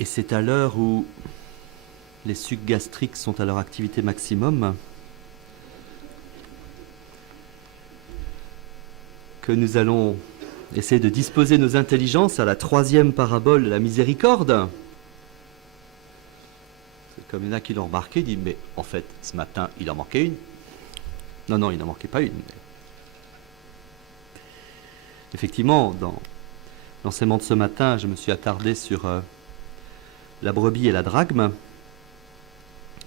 Et c'est à l'heure où les sucs gastriques sont à leur activité maximum que nous allons essayer de disposer nos intelligences à la troisième parabole de la miséricorde. C'est comme il y en a qui l'ont remarqué, disent mais en fait ce matin il en manquait une. Non, il n'en manquait pas une. Mais... Effectivement, dans l'enseignement de ce matin, je me suis attardé sur la brebis et la drachme.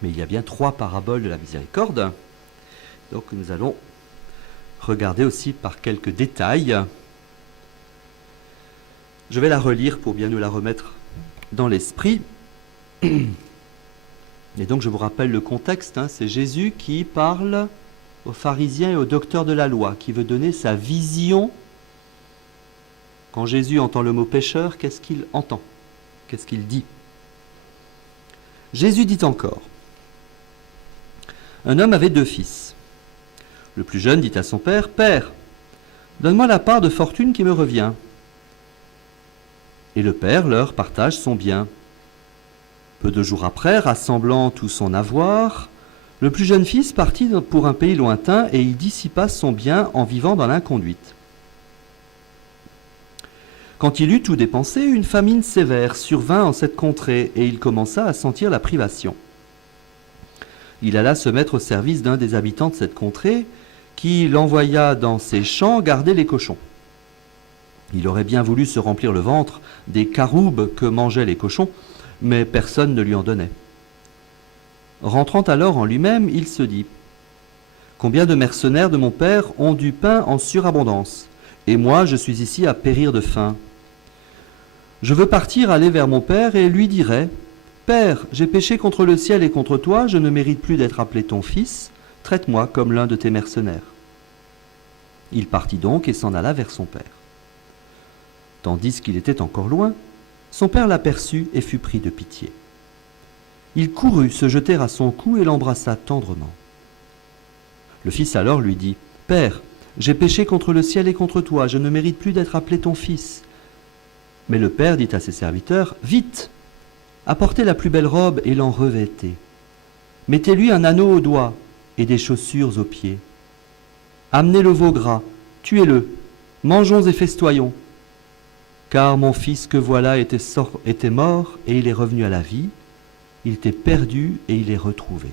Mais il y a bien 3 paraboles de la miséricorde. Donc nous allons regarder aussi par quelques détails. Je vais la relire pour bien nous la remettre dans l'esprit. Et donc je vous rappelle le contexte, c'est Jésus qui parle aux pharisiens et aux docteurs de la loi, qui veut donner sa vision. Quand Jésus entend le mot pécheur, qu'est-ce qu'il entend? Qu'est-ce qu'il dit? Jésus dit encore: un homme avait 2 fils. Le plus jeune dit à son père: Père, donne-moi la part de fortune qui me revient. Et le père leur partage son bien. Peu de jours après, rassemblant tout son avoir, le plus jeune fils partit pour un pays lointain et y dissipa son bien en vivant dans l'inconduite. Quand il eut tout dépensé, une famine sévère survint en cette contrée et il commença à sentir la privation. Il alla se mettre au service d'un des habitants de cette contrée qui l'envoya dans ses champs garder les cochons. Il aurait bien voulu se remplir le ventre des caroubes que mangeaient les cochons, mais personne ne lui en donnait. Rentrant alors en lui-même, il se dit: combien de mercenaires de mon père ont du pain en surabondance, et moi je suis ici à périr de faim. Je veux partir aller vers mon père et lui dirai: Père, j'ai péché contre le ciel et contre toi, je ne mérite plus d'être appelé ton fils, traite-moi comme l'un de tes mercenaires. Il partit donc et s'en alla vers son père. Tandis qu'il était encore loin, son père l'aperçut et fut pris de pitié. Il courut se jeter à son cou et l'embrassa tendrement. Le fils alors lui dit: Père, j'ai péché contre le ciel et contre toi, je ne mérite plus d'être appelé ton fils. Mais le père dit à ses serviteurs: Vite, apportez la plus belle robe et l'en revêtez. Mettez-lui un anneau au doigt et des chaussures aux pieds. Amenez le veau gras, tuez-le, mangeons et festoyons. Car mon fils que voilà était mort et il est revenu à la vie, il était perdu et il est retrouvé.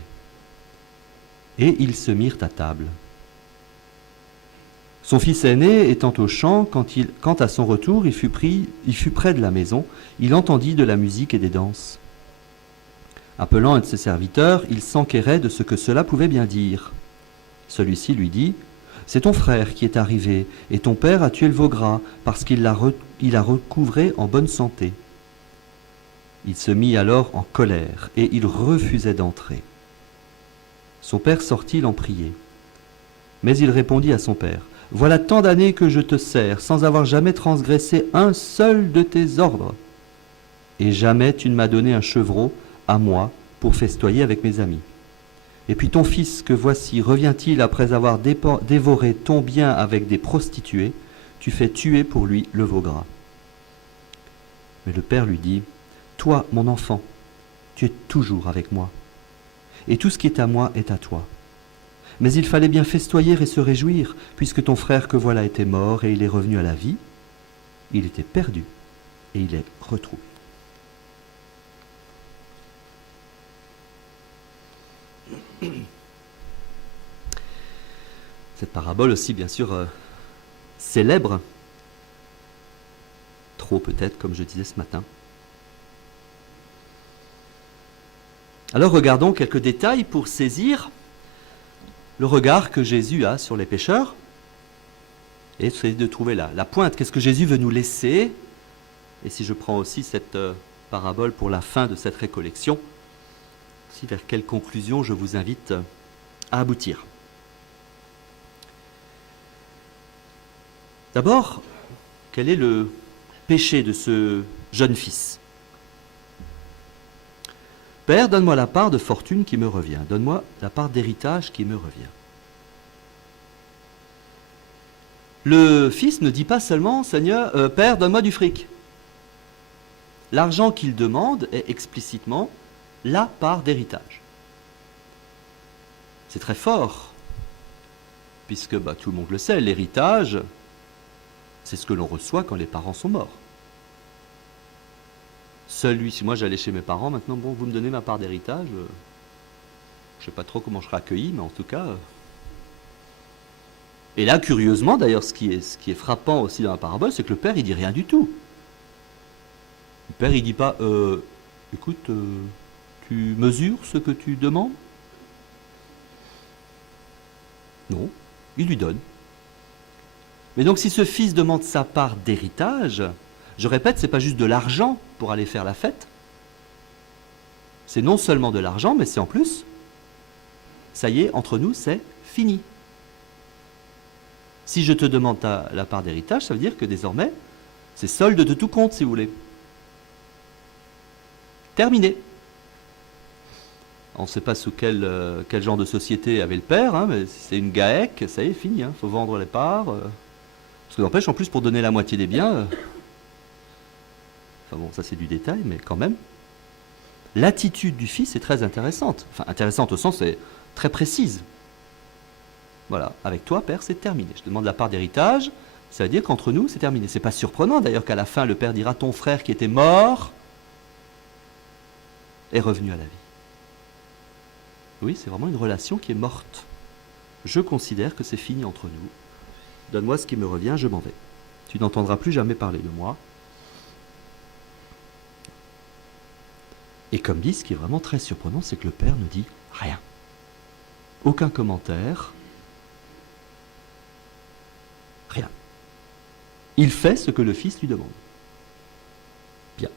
Et ils se mirent à table. Son fils aîné étant au champ, quand à son retour il fut près de la maison, il entendit de la musique et des danses. Appelant un de ses serviteurs, il s'enquérait de ce que cela pouvait bien dire. Celui-ci lui dit: C'est ton frère qui est arrivé, et ton père a tué le veau gras, parce qu'il l'a recouvré en bonne santé. Il se mit alors en colère, et il refusait d'entrer. Son père sortit l'en prier. Mais il répondit à son père: Voilà tant d'années que je te sers, sans avoir jamais transgressé un seul de tes ordres. Et jamais tu ne m'as donné un chevreau à moi pour festoyer avec mes amis. Et puis ton fils que voici revient-il après avoir dévoré ton bien avec des prostituées, tu fais tuer pour lui le veau gras. Mais le père lui dit: Toi, mon enfant, tu es toujours avec moi, et tout ce qui est à moi est à toi. Mais il fallait bien festoyer et se réjouir, puisque ton frère que voilà était mort et il est revenu à la vie, il était perdu et il est retrouvé. Cette parabole aussi, bien sûr, célèbre, trop peut-être, comme je disais ce matin. Alors regardons quelques détails pour saisir le regard que Jésus a sur les pécheurs et essayer de trouver la pointe. Qu'est-ce que Jésus veut nous laisser? Et si je prends aussi cette parabole pour la fin de cette récollection, aussi vers quelle conclusion je vous invite à aboutir. D'abord, quel est le péché de ce jeune fils? Père, donne-moi la part de fortune qui me revient. Donne-moi la part d'héritage qui me revient. Le fils ne dit pas seulement: Seigneur, Père, donne-moi du fric. l'argent qu'il demande est explicitement la part d'héritage. C'est très fort, puisque tout le monde le sait, l'héritage, c'est ce que l'on reçoit quand les parents sont morts. Si moi j'allais chez mes parents, maintenant, bon, vous me donnez ma part d'héritage, je ne sais pas trop comment je serai accueilli, mais en tout cas... Et là, curieusement, d'ailleurs, ce qui est frappant aussi dans la parabole, c'est que le père, il dit rien du tout. Le père, il dit pas, écoute, tu mesures ce que tu demandes? Non, il lui donne. Mais donc, si ce fils demande sa part d'héritage, je répète, c'est pas juste de l'argent pour aller faire la fête. C'est non seulement de l'argent, mais c'est en plus, ça y est, entre nous, c'est fini. Si je te demande la part d'héritage, ça veut dire que désormais, c'est solde de tout compte, si vous voulez. Terminé. On ne sait pas sous quel genre de société avait le père, hein, mais si c'est une GAEC, ça y est, fini. Il faut vendre les parts. Parce que n'empêche, en plus, pour donner la moitié des biens, enfin bon, ça c'est du détail, mais quand même, l'attitude du fils est très intéressante. Enfin, intéressante au sens, c'est très précise. Voilà, avec toi, père, c'est terminé. Je te demande la part d'héritage, ça veut dire qu'entre nous, c'est terminé. C'est pas surprenant d'ailleurs qu'à la fin, le père dira, ton frère qui était mort est revenu à la vie. Oui, c'est vraiment une relation qui est morte. Je considère que c'est fini entre nous. Donne-moi ce qui me revient, je m'en vais. Tu n'entendras plus jamais parler de moi. Et comme dit, ce qui est vraiment très surprenant, c'est que le père ne dit rien. Aucun commentaire. Rien. Il fait ce que le fils lui demande. Bien.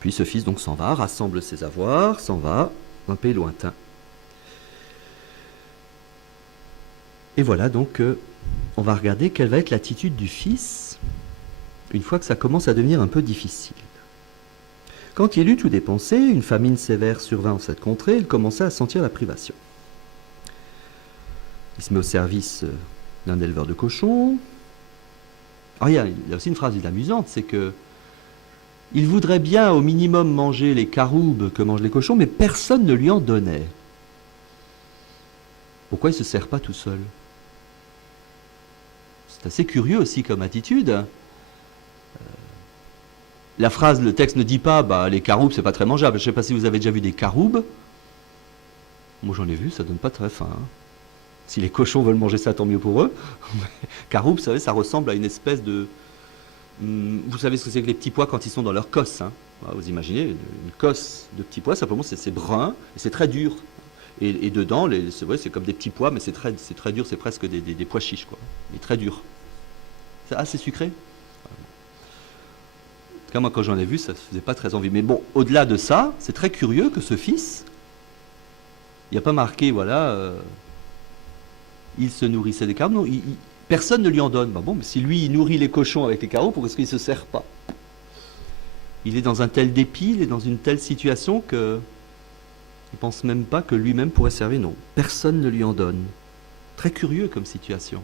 Puis ce fils donc s'en va, rassemble ses avoirs, s'en va, un pays lointain. Et voilà donc, on va regarder quelle va être l'attitude du fils une fois que ça commence à devenir un peu difficile. Quand il eut tout dépensé, une famine sévère survint en cette contrée, il commença à sentir la privation. Il se met au service d'un éleveur de cochons. Alors, il y a aussi une phrase amusante, c'est que il voudrait bien au minimum manger les caroubes que mangent les cochons, mais personne ne lui en donnait. Pourquoi il ne se sert pas tout seul? C'est assez curieux aussi comme attitude. La phrase, le texte ne dit pas les caroubes, c'est pas très mangeable. Je ne sais pas si vous avez déjà vu des caroubes. Moi j'en ai vu, ça donne pas très faim. Hein. Si les cochons veulent manger ça, tant mieux pour eux. Caroube, vous savez, ça ressemble à une espèce de... Vous savez ce que c'est que les petits pois quand ils sont dans leur cosse. Hein. Vous imaginez une cosse de petits pois, simplement c'est brun et c'est très dur. Et dedans, c'est vrai, c'est comme des petits pois, mais c'est très dur, c'est presque des pois chiches, quoi. Mais très dur. C'est assez sucré. En tout cas, moi, quand j'en ai vu, ça ne faisait pas très envie. Mais bon, au-delà de ça, c'est très curieux que ce fils, il n'y a pas marqué, voilà, il se nourrissait des caroubes. Non, personne ne lui en donne. Bon, mais si lui, il nourrit les cochons avec les caroubes, pourquoi est-ce qu'il ne se sert pas? Il est dans un tel dépit, il est dans une telle situation que... il ne pense même pas que lui-même pourrait servir. Non, personne ne lui en donne. Très curieux comme situation.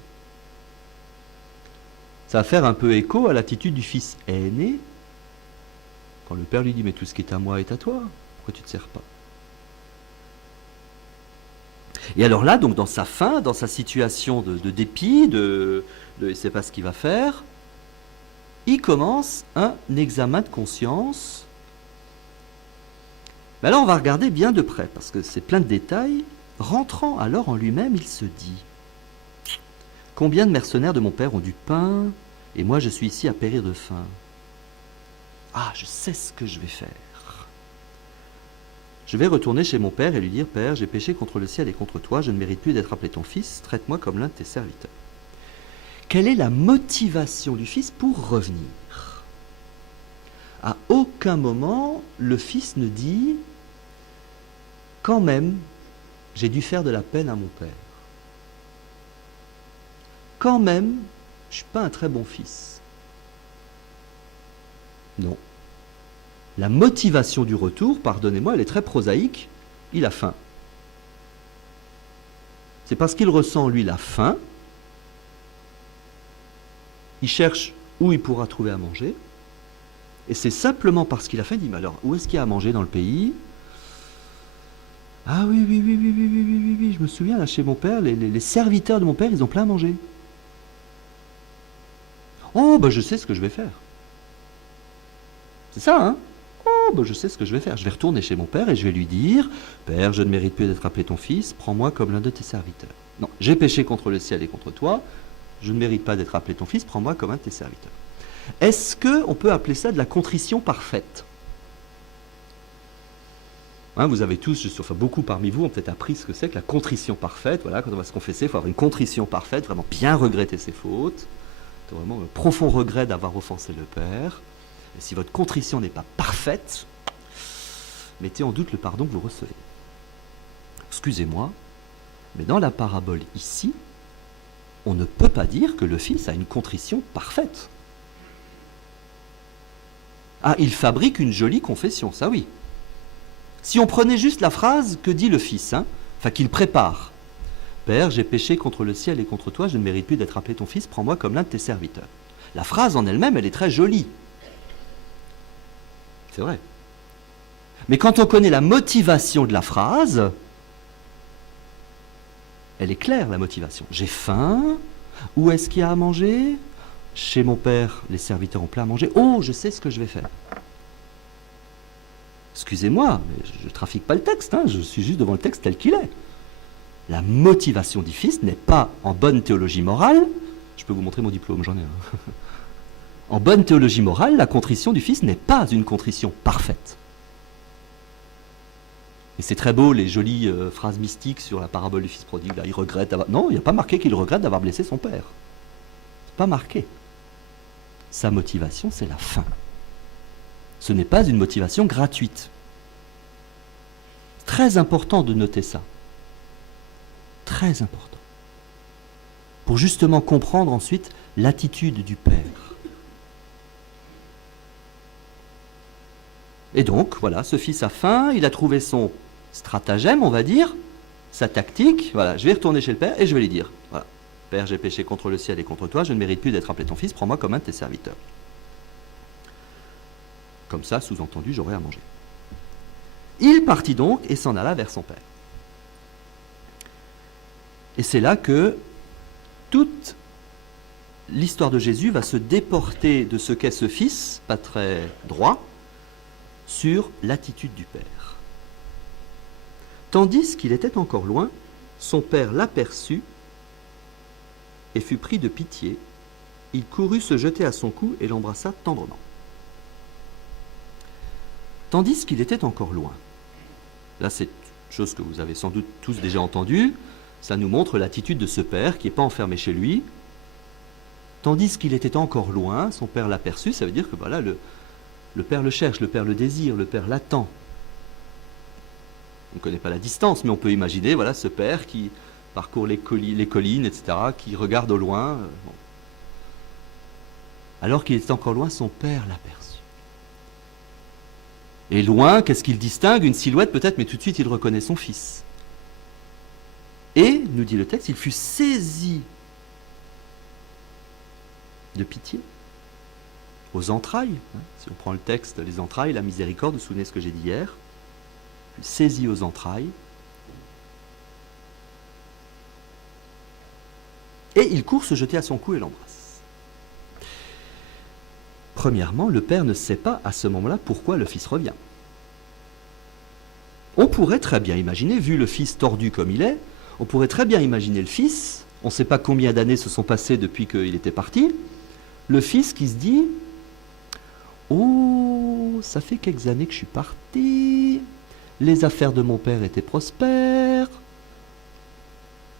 Ça va faire un peu écho à l'attitude du fils aîné, quand le père lui dit « mais tout ce qui est à moi est à toi, pourquoi tu ne te sers pas ?» Et alors là, donc dans sa faim, dans sa situation de dépit, il ne sait pas ce qu'il va faire, il commence un examen de conscience. Mais là, on va regarder bien de près, parce que c'est plein de détails. Rentrant alors en lui-même, il se dit « Combien de mercenaires de mon père ont du pain, et moi je suis ici à périr de faim. Ah, je sais ce que je vais faire. Je vais retourner chez mon père et lui dire « Père, j'ai péché contre le ciel et contre toi, je ne mérite plus d'être appelé ton fils, traite-moi comme l'un de tes serviteurs. » Quelle est la motivation du fils pour revenir? À aucun moment, le fils ne dit « Quand même, j'ai dû faire de la peine à mon père. Quand même, je ne suis pas un très bon fils. » Non. La motivation du retour, pardonnez-moi, elle est très prosaïque. Il a faim. C'est parce qu'il ressent, lui, la faim. Il cherche où il pourra trouver à manger. Et c'est simplement parce qu'il a faim, il dit, mais alors, où est-ce qu'il y a à manger dans le pays? Ah oui, oui, oui, oui, oui, oui, oui, oui, oui, je me souviens, là, chez mon père, les serviteurs de mon père, ils ont plein à manger. Oh, bah je sais ce que je vais faire. C'est ça, hein? Oh, bah je sais ce que je vais faire. Je vais retourner chez mon père et je vais lui dire, Père, je ne mérite plus d'être appelé ton fils, prends-moi comme l'un de tes serviteurs. Non, j'ai péché contre le ciel et contre toi, je ne mérite pas d'être appelé ton fils, prends-moi comme un de tes serviteurs. Est-ce qu'on peut appeler ça de la contrition parfaite? Hein, vous avez tous, enfin beaucoup parmi vous ont peut-être appris ce que c'est que la contrition parfaite. Voilà, quand on va se confesser, il faut avoir une contrition parfaite, vraiment bien regretter ses fautes, vraiment un profond regret d'avoir offensé le Père. Et si votre contrition n'est pas parfaite, mettez en doute le pardon que vous recevez. Excusez-moi, mais dans la parabole ici, on ne peut pas dire que le Fils a une contrition parfaite. Ah, il fabrique une jolie confession, ça oui. Si on prenait juste la phrase que dit le Fils, enfin qu'il prépare. Père, j'ai péché contre le ciel et contre toi, je ne mérite plus d'être appelé ton fils, prends-moi comme l'un de tes serviteurs. La phrase en elle-même, elle est très jolie. C'est vrai. Mais quand on connaît la motivation de la phrase, elle est claire, la motivation. J'ai faim, où est-ce qu'il y a à manger? Chez mon père, les serviteurs ont plein à manger. Oh, je sais ce que je vais faire. Excusez-moi, mais je ne trafique pas le texte, je suis juste devant le texte tel qu'il est. La motivation du Fils n'est pas en bonne théologie morale. Je peux vous montrer mon diplôme, j'en ai un. En bonne théologie morale, la contrition du Fils n'est pas une contrition parfaite. Et c'est très beau, les jolies phrases mystiques sur la parabole du Fils prodigue. Là, il regrette d'avoir... Non, il n'y a pas marqué qu'il regrette d'avoir blessé son père. C'est pas marqué. Sa motivation, c'est la faim. Ce n'est pas une motivation gratuite. Très important de noter ça. Très important. Pour justement comprendre ensuite l'attitude du Père. Et donc, voilà, ce fils a faim, il a trouvé son stratagème, on va dire, sa tactique. Voilà, je vais retourner chez le Père et je vais lui dire, voilà, Père, j'ai péché contre le ciel et contre toi, je ne mérite plus d'être appelé ton fils, prends-moi comme un de tes serviteurs. Comme ça, sous-entendu, j'aurai à manger. Il partit donc et s'en alla vers son père. Et c'est là que toute l'histoire de Jésus va se déporter de ce qu'est ce fils, pas très droit, sur l'attitude du père. Tandis qu'il était encore loin, son père l'aperçut et fut pris de pitié. Il courut se jeter à son cou et l'embrassa tendrement. Tandis qu'il était encore loin. Là, c'est une chose que vous avez sans doute tous déjà entendue. Ça nous montre l'attitude de ce père qui n'est pas enfermé chez lui. Tandis qu'il était encore loin, son père l'aperçut, ça veut dire que voilà, le père le cherche, le père le désire, le père l'attend. On ne connaît pas la distance, mais on peut imaginer voilà, ce père qui parcourt les collines, etc., qui regarde au loin. Bon. Alors qu'il était encore loin, son père l'aperçut. Et loin, qu'est-ce qu'il distingue? Une silhouette peut-être, mais tout de suite il reconnaît son fils. Et, nous dit le texte, il fut saisi de pitié aux entrailles. Si on prend le texte, les entrailles, la miséricorde, vous vous souvenez ce que j'ai dit hier, il fut saisi aux entrailles. Et il court se jeter à son cou et l'embrasse. Premièrement, le père ne sait pas à ce moment-là pourquoi le fils revient. On pourrait très bien imaginer, vu le fils tordu comme il est, on pourrait très bien imaginer le fils, on ne sait pas combien d'années se sont passées depuis qu'il était parti, le fils qui se dit « Oh, ça fait quelques années que je suis parti, les affaires de mon père étaient prospères,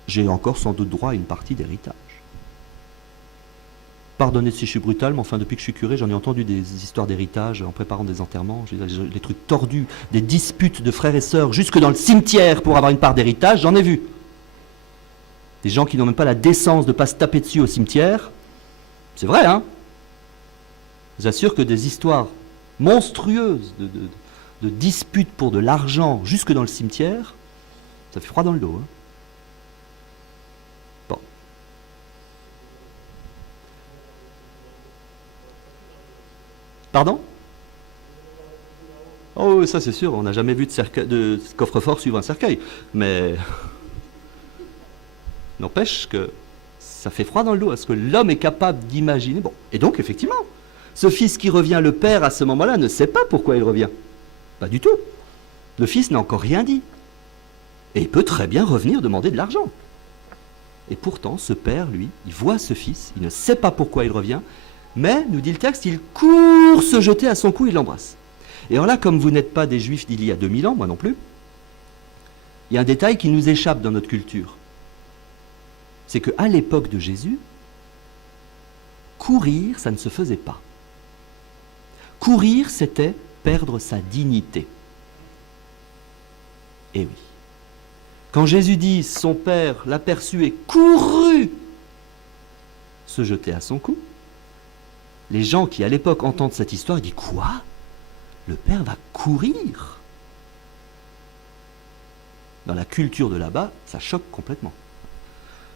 j'ai encore sans doute droit à une partie d'héritage. » Pardonnez si je suis brutal, mais enfin, depuis que je suis curé, j'en ai entendu des histoires d'héritage en préparant des enterrements, des trucs tordus, des disputes de frères et sœurs, jusque dans le cimetière pour avoir une part d'héritage, j'en ai vu. Des gens qui n'ont même pas la décence de ne pas se taper dessus au cimetière. C'est vrai, hein? Je vous assure que des histoires monstrueuses de disputes pour de l'argent jusque dans le cimetière, ça fait froid dans le dos. Bon. Pardon? Oh, oui, ça c'est sûr, on n'a jamais vu de coffre-fort suivre un cercueil. Mais n'empêche que ça fait froid dans le dos. Est-ce que l'homme est capable d'imaginer? Bon, et donc effectivement, ce fils qui revient, le père à ce moment-là ne sait pas pourquoi il revient. Pas du tout. Le fils n'a encore rien dit. Et il peut très bien revenir demander de l'argent. Et pourtant, ce père, lui, il voit ce fils, il ne sait pas pourquoi il revient, mais, nous dit le texte, il court se jeter à son cou, il l'embrasse. Et alors là, comme vous n'êtes pas des Juifs d'il y a 2000 ans, moi non plus, il y a un détail qui nous échappe dans notre culture. C'est qu'à l'époque de Jésus, courir, ça ne se faisait pas. Courir, c'était perdre sa dignité. Et oui. Quand Jésus dit, son père l'aperçut et courut se jeter à son cou, les gens qui à l'époque entendent cette histoire, ils disent quoi? Le père va courir? Dans la culture de là-bas, ça choque complètement.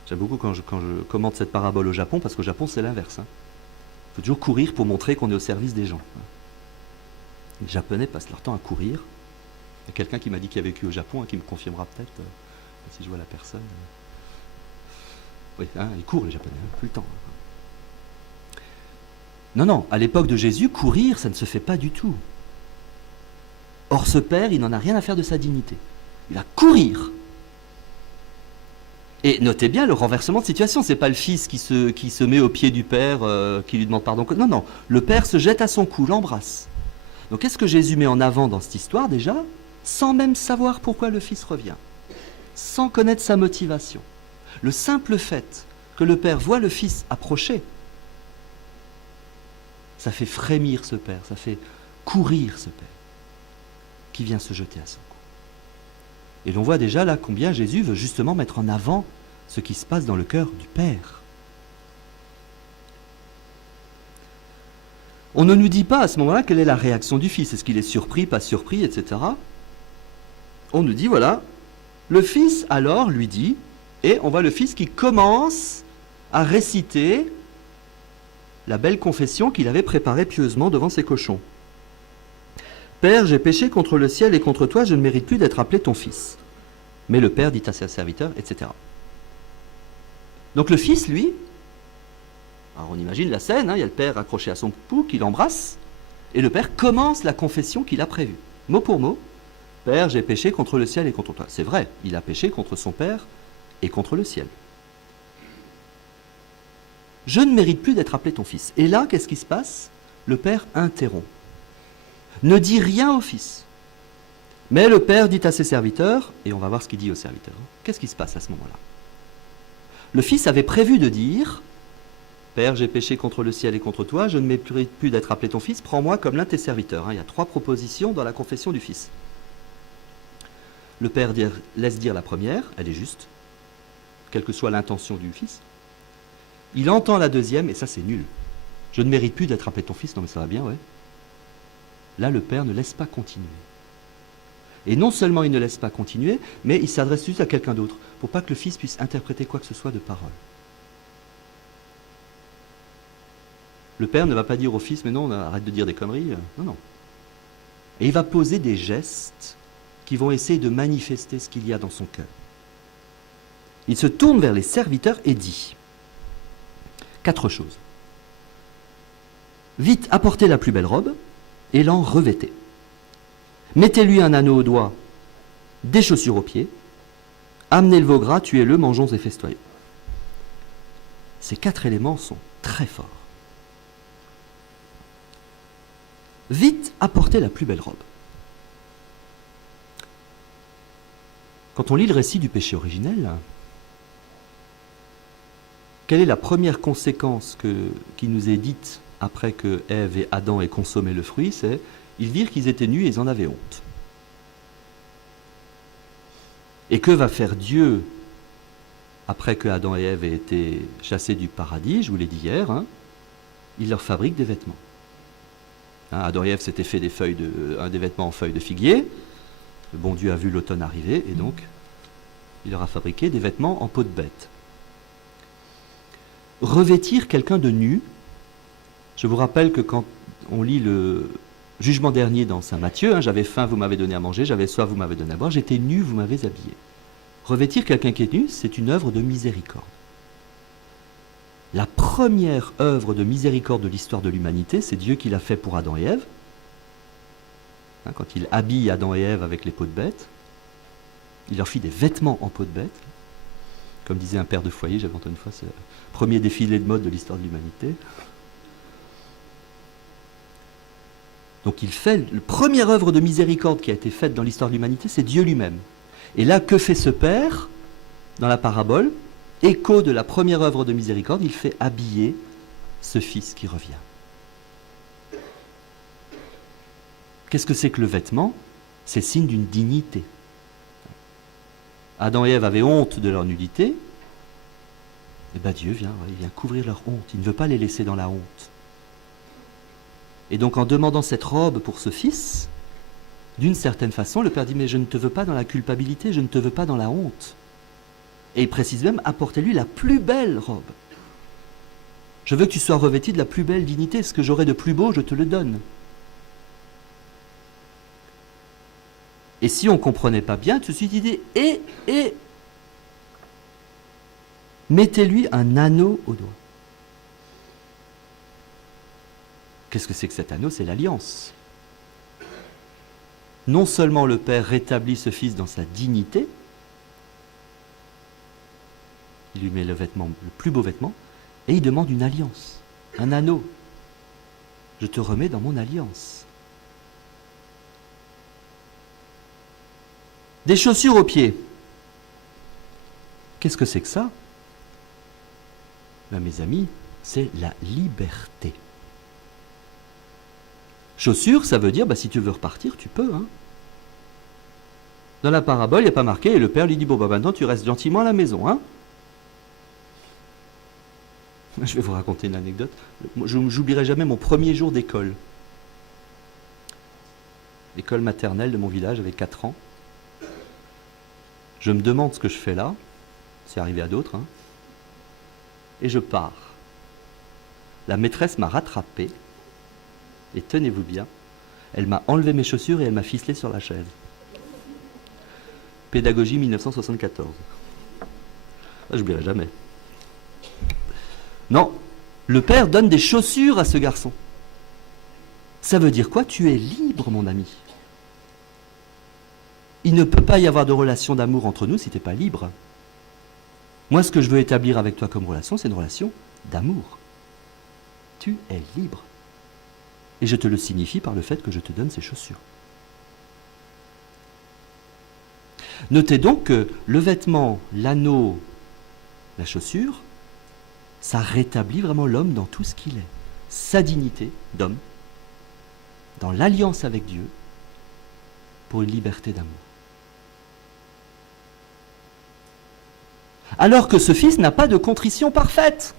J'aime beaucoup quand je commente cette parabole au Japon, parce qu'au Japon c'est l'inverse. Il faut toujours courir pour montrer qu'on est au service des gens. Les Japonais passent leur temps à courir. Il y a quelqu'un qui m'a dit qu'il a vécu au Japon, qui me confirmera peut-être, si je vois la personne. Oui, ils courent les Japonais, plus le temps. Non, à l'époque de Jésus, courir, ça ne se fait pas du tout. Or, ce père, il n'en a rien à faire de sa dignité. Il va courir. Et notez bien le renversement de situation. C'est pas le fils qui se met au pied du père, qui lui demande pardon. Non, le père se jette à son cou, l'embrasse. Donc, qu'est-ce que Jésus met en avant dans cette histoire déjà? Sans même savoir pourquoi le fils revient. Sans connaître sa motivation. Le simple fait que le père voit le fils approcher, ça fait frémir ce père, ça fait courir ce père, qui vient se jeter à son cou. Et l'on voit déjà là combien Jésus veut justement mettre en avant ce qui se passe dans le cœur du Père. On ne nous dit pas à ce moment-là quelle est la réaction du fils. Est-ce qu'il est surpris, pas surpris, etc. On nous dit, voilà, le fils alors lui dit, et on voit le fils qui commence à réciter la belle confession qu'il avait préparée pieusement devant ses cochons. « Père, j'ai péché contre le ciel et contre toi, je ne mérite plus d'être appelé ton fils. » Mais le père dit à ses serviteurs, etc. Donc le fils, lui, alors on imagine la scène, il y a le père accroché à son cou, qui l'embrasse, et le père commence la confession qu'il a prévue, mot pour mot. « Père, j'ai péché contre le ciel et contre toi. » C'est vrai, il a péché contre son père et contre le ciel. « Je ne mérite plus d'être appelé ton fils. » Et là, qu'est-ce qui se passe? Le père interrompt. Ne dit rien au fils. Mais le père dit à ses serviteurs, et on va voir ce qu'il dit aux serviteurs. Qu'est-ce qui se passe à ce moment-là? Le fils avait prévu de dire, « Père, j'ai péché contre le ciel et contre toi, je ne mérite plus d'être appelé ton fils, prends-moi comme l'un de tes serviteurs. » Il y a 3 propositions dans la confession du fils. Le père laisse dire la première, elle est juste, quelle que soit l'intention du fils. Il entend la deuxième, et ça c'est nul. « Je ne mérite plus d'être appelé ton fils. » Non mais ça va bien, ouais. Là, le père ne laisse pas continuer. Et non seulement il ne laisse pas continuer, mais il s'adresse juste à quelqu'un d'autre, pour pas que le fils puisse interpréter quoi que ce soit de parole. Le père ne va pas dire au fils, mais non, arrête de dire des conneries. Non. Et il va poser des gestes qui vont essayer de manifester ce qu'il y a dans son cœur. Il se tourne vers les serviteurs et dit 4 choses. Vite, apportez la plus belle robe et l'en revêtez. Mettez-lui un anneau au doigt, des chaussures aux pieds, amenez le veau gras, tuez-le, mangeons et festoyons. Ces 4 éléments sont très forts. Vite, apportez la plus belle robe. Quand on lit le récit du péché originel, quelle est la première conséquence qui nous est dite après que Ève et Adam aient consommé le fruit? C'est ils virent qu'ils étaient nus et ils en avaient honte. Et que va faire Dieu après que Adam et Ève aient été chassés du paradis? Je vous l'ai dit hier, il leur fabrique des vêtements. Adam et Ève s'étaient fait des vêtements en feuilles de figuier. Le bon Dieu a vu l'automne arriver et donc il leur a fabriqué des vêtements en peau de bête. Revêtir quelqu'un de nu, je vous rappelle que quand on lit jugement dernier dans Saint Matthieu, hein, j'avais faim, vous m'avez donné à manger, j'avais soif, vous m'avez donné à boire, j'étais nu, vous m'avez habillé. Revêtir quelqu'un qui est nu, c'est une œuvre de miséricorde. La première œuvre de miséricorde de l'histoire de l'humanité, c'est Dieu qui l'a fait pour Adam et Ève. Hein, quand il habille Adam et Ève avec les peaux de bête, il leur fit des vêtements en peau de bête. Comme disait un père de foyer, j'avais entendu une fois, c'est le premier défilé de mode de l'histoire de l'humanité. Donc il fait, la première œuvre de miséricorde qui a été faite dans l'histoire de l'humanité, c'est Dieu lui-même. Et là, que fait ce père dans la parabole? Écho de la première œuvre de miséricorde, il fait habiller ce fils qui revient. Qu'est-ce que c'est que le vêtement? C'est le signe d'une dignité. Adam et Ève avaient honte de leur nudité, et bien Dieu vient, il vient couvrir leur honte, il ne veut pas les laisser dans la honte. Et donc en demandant cette robe pour ce fils, d'une certaine façon, le Père dit, mais je ne te veux pas dans la culpabilité, je ne te veux pas dans la honte. Et il précise même, apportez-lui la plus belle robe. Je veux que tu sois revêtu de la plus belle dignité, ce que j'aurai de plus beau, je te le donne. Et si on ne comprenait pas bien, tout de suite il dit, et mettez-lui un anneau au doigt. Qu'est-ce que c'est que cet anneau? C'est l'alliance. Non seulement le Père rétablit ce Fils dans sa dignité, il lui met le vêtement, le plus beau vêtement, et il demande une alliance, un anneau. Je te remets dans mon alliance. Des chaussures aux pieds. Qu'est-ce que c'est que ça? Ben, mes amis, c'est la liberté. Chaussures, ça veut dire, si tu veux repartir, tu peux. Hein. Dans la parabole, il n'y a pas marqué, et le père lui dit, bon, maintenant tu restes gentiment à la maison. Hein. Je vais vous raconter une anecdote. Je n'oublierai jamais mon premier jour d'école. L'école maternelle de mon village, j'avais 4 ans. Je me demande ce que je fais là. C'est arrivé à d'autres. Hein. Et je pars. La maîtresse m'a rattrapé. Et tenez-vous bien, elle m'a enlevé mes chaussures et elle m'a ficelé sur la chaise. Pédagogie 1974. Je n'oublierai jamais. Non, le père donne des chaussures à ce garçon. Ça veut dire quoi? Tu es libre, mon ami. Il ne peut pas y avoir de relation d'amour entre nous si tu n'es pas libre. Moi, ce que je veux établir avec toi comme relation, c'est une relation d'amour. Tu es libre. Et je te le signifie par le fait que je te donne ces chaussures. Notez donc que le vêtement, l'anneau, la chaussure, ça rétablit vraiment l'homme dans tout ce qu'il est. Sa dignité d'homme, dans l'alliance avec Dieu, pour une liberté d'amour. Alors que ce fils n'a pas de contrition parfaite.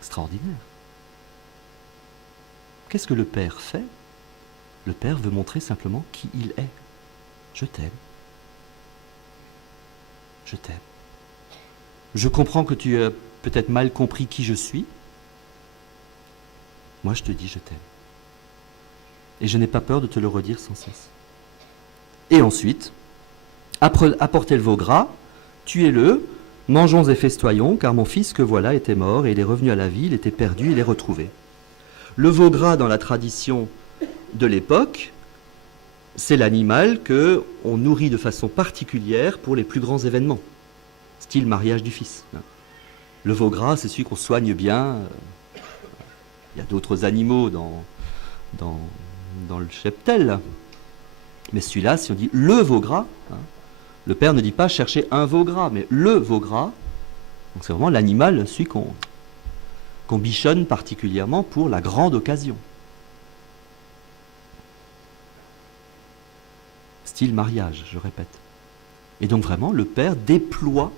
Extraordinaire. Qu'est-ce que le Père fait? Le Père veut montrer simplement qui il est. Je t'aime. Je t'aime. Je comprends que tu as peut-être mal compris qui je suis. Moi, je te dis je t'aime. Et je n'ai pas peur de te le redire sans cesse. Et ensuite, apportez le veau gras, tuez-le, mangeons et festoyons, car mon fils que voilà était mort et il est revenu à la vie, il était perdu, il est retrouvé. Le veau gras, dans la tradition de l'époque, c'est l'animal qu'on nourrit de façon particulière pour les plus grands événements, style mariage du fils. Le veau gras, c'est celui qu'on soigne bien. Il y a d'autres animaux dans le cheptel, mais celui-là, si on dit le veau gras, le Père ne dit pas chercher un veau gras, mais le veau gras. Donc c'est vraiment l'animal, celui qu'on bichonne particulièrement pour la grande occasion. Style mariage, je répète. Et donc vraiment, le Père déploie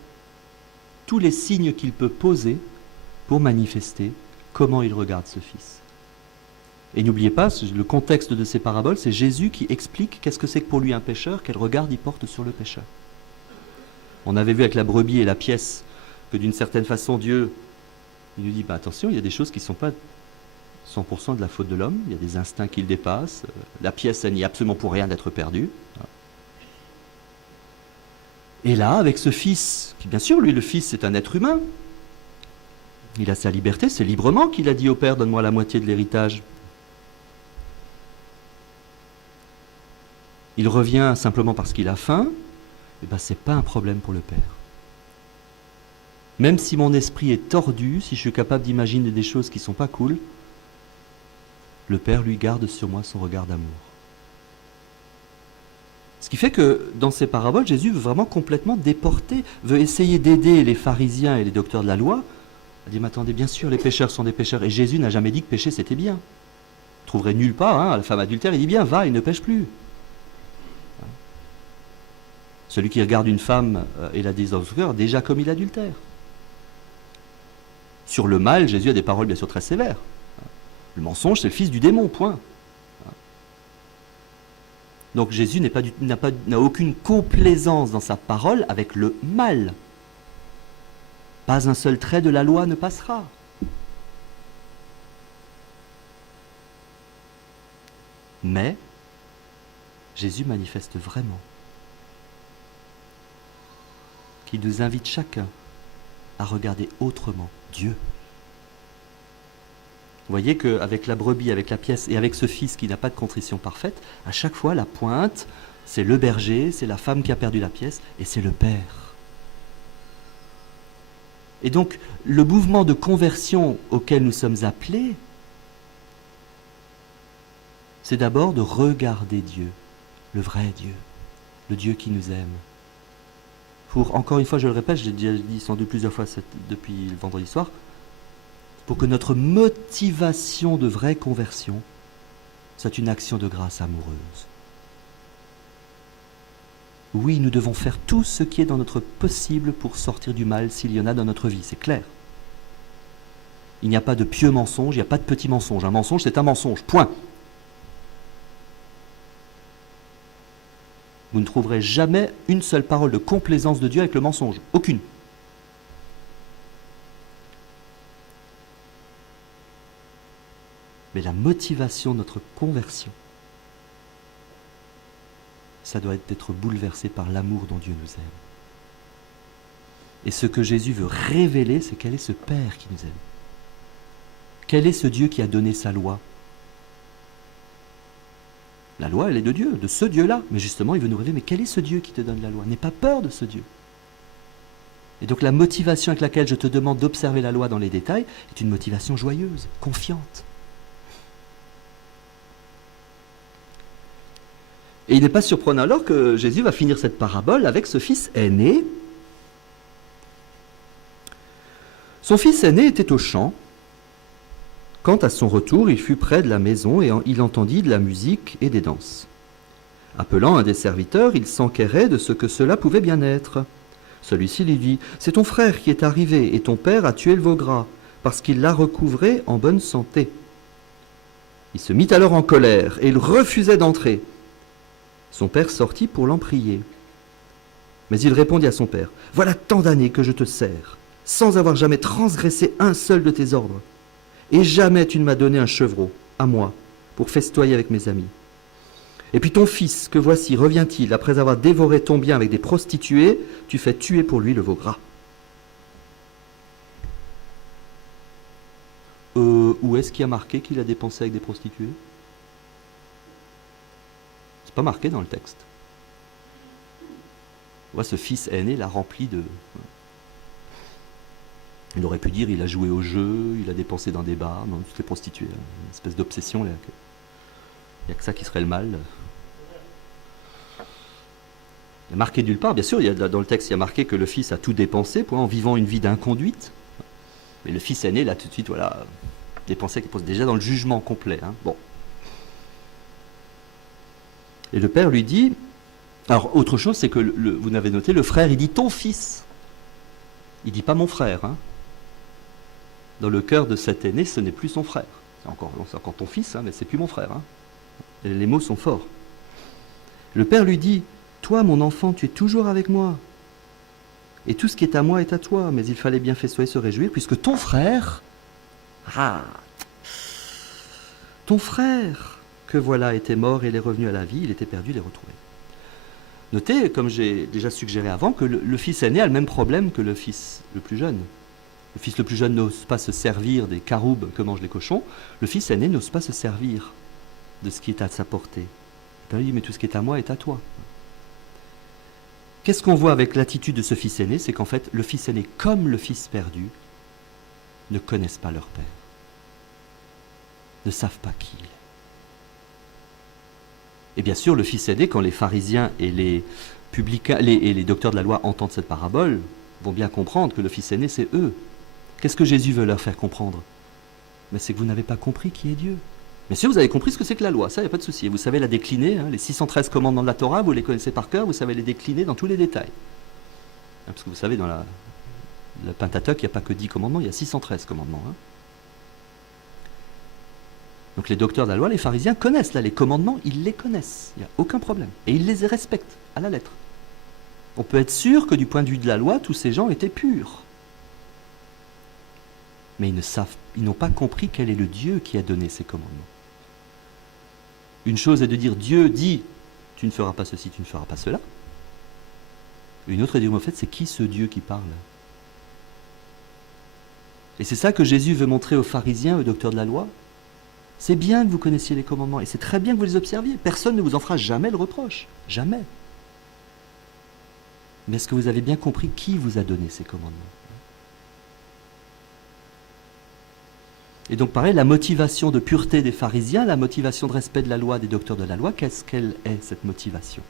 tous les signes qu'il peut poser pour manifester comment il regarde ce Fils. Et n'oubliez pas, le contexte de ces paraboles, c'est Jésus qui explique qu'est-ce que c'est que pour lui un pécheur, quel regard il porte sur le pécheur. On avait vu avec la brebis et la pièce que d'une certaine façon Dieu Il nous dit, attention, il y a des choses qui ne sont pas 100% de la faute de l'homme, il y a des instincts qui le dépassent, la pièce, elle n'y est absolument pour rien d'être perdue. Et là, avec ce fils, qui bien sûr, lui, le fils, c'est un être humain, il a sa liberté, c'est librement qu'il a dit au père, donne-moi la moitié de l'héritage. Il revient simplement parce qu'il a faim, et c'est pas un problème pour le père. Même si mon esprit est tordu, si je suis capable d'imaginer des choses qui sont pas cool, le père lui garde sur moi son regard d'amour. Ce qui fait que dans ces paraboles, Jésus veut vraiment complètement déporter, veut essayer d'aider les pharisiens et les docteurs de la loi. Il dit, mais attendez, bien sûr, les pécheurs sont des pécheurs. Et Jésus n'a jamais dit que pécher, c'était bien. Vous trouverez nulle part, la femme adultère, il dit bien, va, il ne pêche plus. Celui qui regarde une femme et la désire dans son cœur, déjà commis l'adultère. Sur le mal, Jésus a des paroles bien sûr très sévères. Le mensonge, c'est le fils du démon, point. Donc Jésus n'a aucune complaisance dans sa parole avec le mal. Pas un seul trait de la loi ne passera. Mais Jésus manifeste vraiment qu'il nous invite chacun à regarder autrement Dieu. Vous voyez qu'avec la brebis, avec la pièce et avec ce fils qui n'a pas de contrition parfaite, à chaque fois la pointe, c'est le berger, c'est la femme qui a perdu la pièce et c'est le père. Et donc le mouvement de conversion auquel nous sommes appelés, c'est d'abord de regarder Dieu, le vrai Dieu, le Dieu qui nous aime. Pour, encore une fois, je le répète, j'ai déjà dit sans doute plusieurs fois depuis le vendredi soir, pour que notre motivation de vraie conversion soit une action de grâce amoureuse. Oui, nous devons faire tout ce qui est dans notre possible pour sortir du mal s'il y en a dans notre vie, c'est clair. Il n'y a pas de pieux mensonge, il n'y a pas de petit mensonge. Un mensonge, c'est un mensonge, point. Vous ne trouverez jamais une seule parole de complaisance de Dieu avec le mensonge. Aucune. Mais la motivation de notre conversion, ça doit être bouleversé par l'amour dont Dieu nous aime. Et ce que Jésus veut révéler, c'est quel est ce Père qui nous aime. Quel est ce Dieu qui a donné sa loi? La loi, elle est de Dieu, de ce Dieu-là. Mais justement, il veut nous révéler, mais quel est ce Dieu qui te donne la loi? N'aie pas peur de ce Dieu. Et donc la motivation avec laquelle je te demande d'observer la loi dans les détails est une motivation joyeuse, confiante. Et il n'est pas surprenant alors que Jésus va finir cette parabole avec ce fils aîné. Son fils aîné était au champ. Quand à son retour, il fut près de la maison et il entendit de la musique et des danses. Appelant un des serviteurs, il s'enquérait de ce que cela pouvait bien être. Celui-ci lui dit, « C'est ton frère qui est arrivé, et ton père a tué le veau gras, parce qu'il l'a recouvré en bonne santé. » Il se mit alors en colère, et il refusait d'entrer. Son père sortit pour l'en prier. Mais il répondit à son père, « Voilà tant d'années que je te sers, sans avoir jamais transgressé un seul de tes ordres. Et jamais tu ne m'as donné un chevreau, à moi, pour festoyer avec mes amis. Et puis ton fils, que voici, revient-il, après avoir dévoré ton bien avec des prostituées, tu fais tuer pour lui le veau gras. » Où est-ce qu'il y a marqué qu'il a dépensé avec des prostituées? C'est pas marqué dans le texte. Ouais, ce fils aîné l'a rempli de... Il aurait pu dire il a joué au jeu, il a dépensé dans des bars, non, toutes les prostituées, une espèce d'obsession. Il n'y a que ça qui serait le mal. Il y a marqué nulle part, bien sûr, dans le texte il y a marqué que le fils a tout dépensé en vivant une vie d'inconduite. Mais le fils aîné, là tout de suite, voilà, dépensé déjà dans le jugement complet. Bon. Et le père lui dit, alors autre chose c'est que, vous n'avez noté, le frère il dit ton fils. Il ne dit pas mon frère. Dans le cœur de cet aîné, ce n'est plus son frère. C'est encore ton fils, mais c'est plus mon frère. Et les mots sont forts. Le père lui dit, toi mon enfant, tu es toujours avec moi. Et tout ce qui est à moi est à toi. Mais il fallait bien festoyer, se réjouir, puisque ton frère Ah, ton frère, que voilà, était mort et il est revenu à la vie, il était perdu, il est retrouvé. Notez, comme j'ai déjà suggéré avant, que le fils aîné a le même problème que le fils le plus jeune. Le fils le plus jeune n'ose pas se servir des caroubes que mangent les cochons. Le fils aîné n'ose pas se servir de ce qui est à sa portée. Il dit, mais tout ce qui est à moi est à toi. Qu'est-ce qu'on voit avec l'attitude de ce fils aîné? C'est qu'en fait, le fils aîné, comme le fils perdu, ne connaissent pas leur père, ne savent pas qui il est. Et bien sûr, le fils aîné, quand les pharisiens et les publicains et les docteurs de la loi entendent cette parabole, vont bien comprendre que le fils aîné, c'est eux. Qu'est-ce que Jésus veut leur faire comprendre? Mais c'est que vous n'avez pas compris qui est Dieu. Bien sûr, vous avez compris ce que c'est que la loi, ça, il n'y a pas de souci. Vous savez la décliner, les 613 commandements de la Torah, vous les connaissez par cœur, vous savez les décliner dans tous les détails. Parce que vous savez, dans le Pentateuque, il n'y a pas que 10 commandements, il y a 613 commandements. Donc les docteurs de la loi, les pharisiens connaissent là les commandements, ils les connaissent, il n'y a aucun problème. Et ils les respectent à la lettre. On peut être sûr que du point de vue de la loi, tous ces gens étaient purs. Mais ils n'ont pas compris quel est le Dieu qui a donné ces commandements. Une chose est de dire Dieu dit tu ne feras pas ceci, tu ne feras pas cela. Une autre est de dire en fait c'est qui ce Dieu qui parle? Et c'est ça que Jésus veut montrer aux pharisiens, aux docteurs de la loi. C'est bien que vous connaissiez les commandements et c'est très bien que vous les observiez. Personne ne vous en fera jamais le reproche. Jamais. Mais est-ce que vous avez bien compris qui vous a donné ces commandements? Et donc pareil, la motivation de pureté des pharisiens, la motivation de respect de la loi des docteurs de la loi, qu'est-ce qu'elle est cette motivation?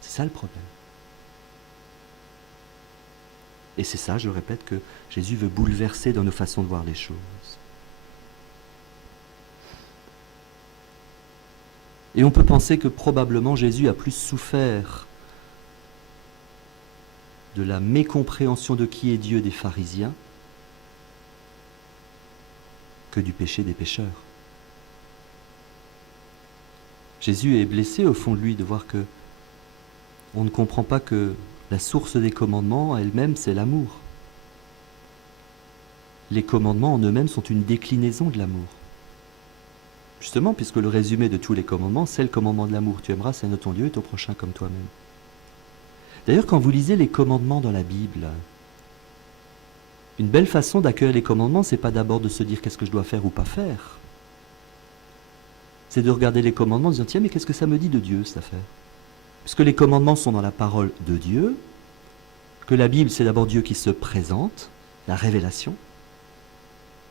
C'est ça le problème. Et c'est ça, je le répète, que Jésus veut bouleverser dans nos façons de voir les choses. Et on peut penser que probablement Jésus a plus souffert de la mécompréhension de qui est Dieu des pharisiens que du péché des pécheurs. Jésus est blessé au fond de lui de voir que on ne comprend pas que la source des commandements elle-même c'est l'amour. Les commandements en eux-mêmes sont une déclinaison de l'amour. Justement, puisque le résumé de tous les commandements, c'est le commandement de l'amour. Tu aimeras Seigneur ton Dieu et ton prochain comme toi-même. D'ailleurs, quand vous lisez les commandements dans la Bible, une belle façon d'accueillir les commandements, c'est pas d'abord de se dire qu'est-ce que je dois faire ou pas faire. C'est de regarder les commandements en disant tiens, mais qu'est-ce que ça me dit de Dieu cette affaire? Puisque les commandements sont dans la parole de Dieu, que la Bible c'est d'abord Dieu qui se présente, la révélation.